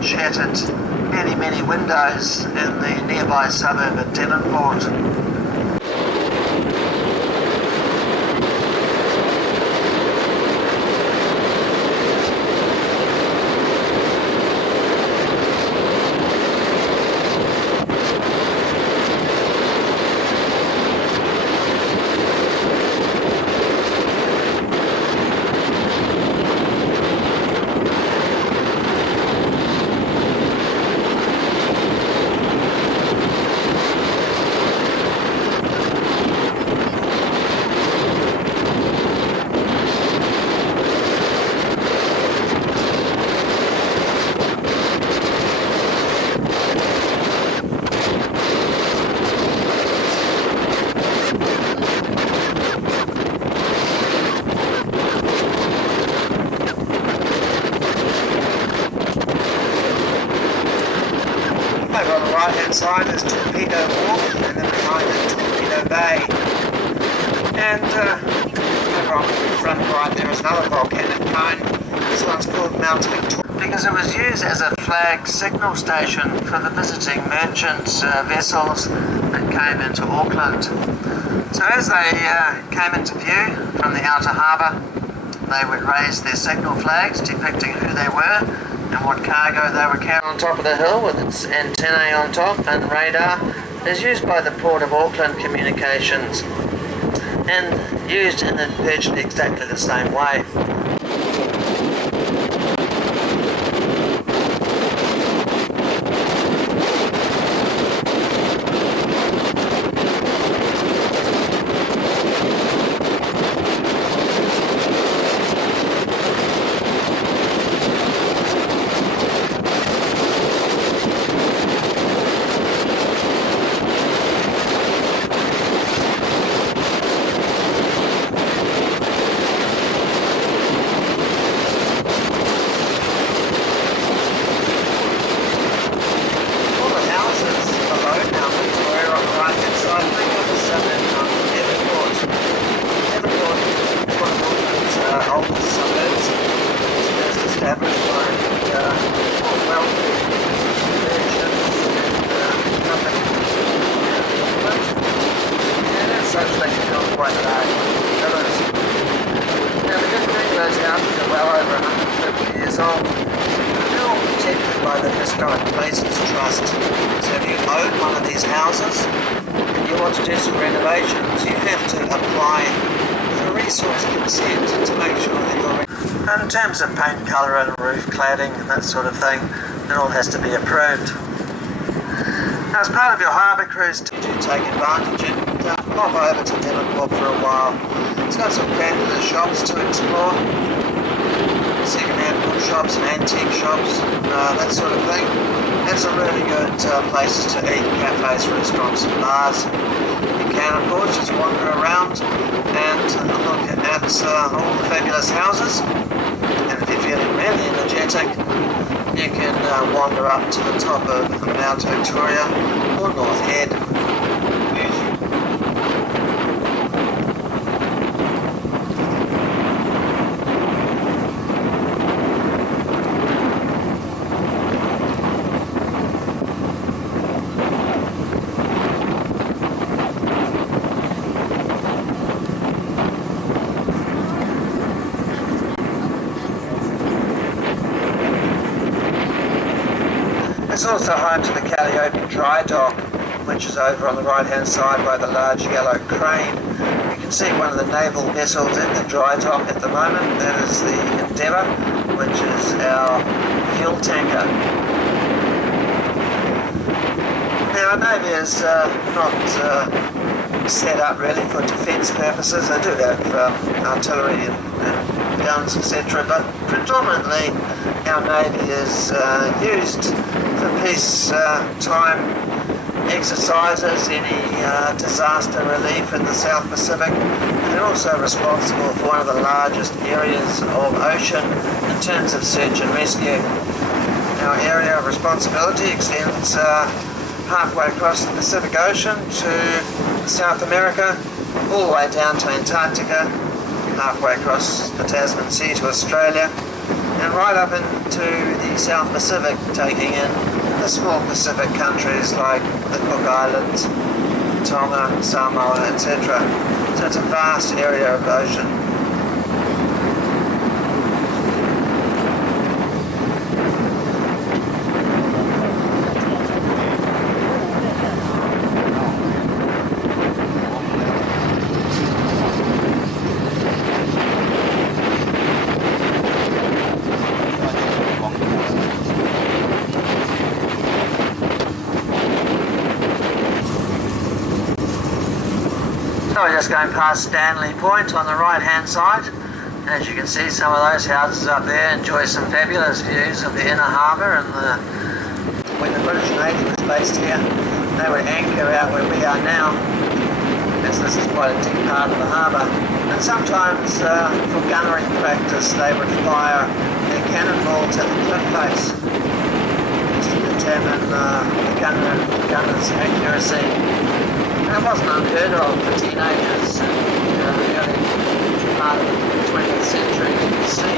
and shattered many windows in the nearby suburb of Devonport. Over on the right hand side is Torpedo Wharf, and then behind it Torpedo Bay. And over on the front right there is another volcanic cone. This one's called Mount Victoria because it was used as a flag signal station for the visiting merchant vessels that came into Auckland. So as they came into view from the outer harbour, they would raise their signal flags depicting who they were and what cargo they were carrying. On top of the hill with its antennae on top and radar is used by the Port of Auckland Communications and used in virtually exactly the same way. By the Historic Places Trust. So if you own one of these houses and you want to do some renovations, you have to apply for resource consent to make sure that you're... And in terms of paint colour and roof cladding and that sort of thing, it all has to be approved. Now, as part of your harbour cruise, do take advantage and pop over to Devonport for a while. It's got some fabulous shops to explore. Second-hand book shops and antique shops, that sort of thing. And some really good places to eat, cafes, restaurants and bars. You can of course just wander around and look at all the fabulous houses. And if you're feeling really energetic, you can wander up to the top of Mount Victoria or North Head. It's also home to the Calliope Dry Dock, which is over on the right hand side by the large yellow crane. You can see one of the naval vessels in the dry dock at the moment. That is the Endeavour, which is our fuel tanker. Now, our Navy is not set up really for defence purposes. They do have artillery and guns, etc., but predominantly our Navy is used for peace time exercises, any disaster relief in the South Pacific, and they're also responsible for one of the largest areas of ocean in terms of search and rescue. Our area of responsibility extends halfway across the Pacific Ocean to South America, all the way down to Antarctica, halfway across the Tasman Sea to Australia, and right up into the South Pacific, taking in the small Pacific countries like the Cook Islands, Tonga, Samoa, etc. So it's a vast area of ocean. So we're just going past Stanley Point on the right hand side. As you can see, some of those houses up there enjoy some fabulous views of the inner harbour. And when the British Navy was based here, they would anchor out where we are now, as this is quite a deep part of the harbour. And sometimes for gunnery practice they would fire their cannonballs at the cliff face just to determine the gunner's accuracy. And it wasn't unheard of for teenagers in the early part of the 20th century to see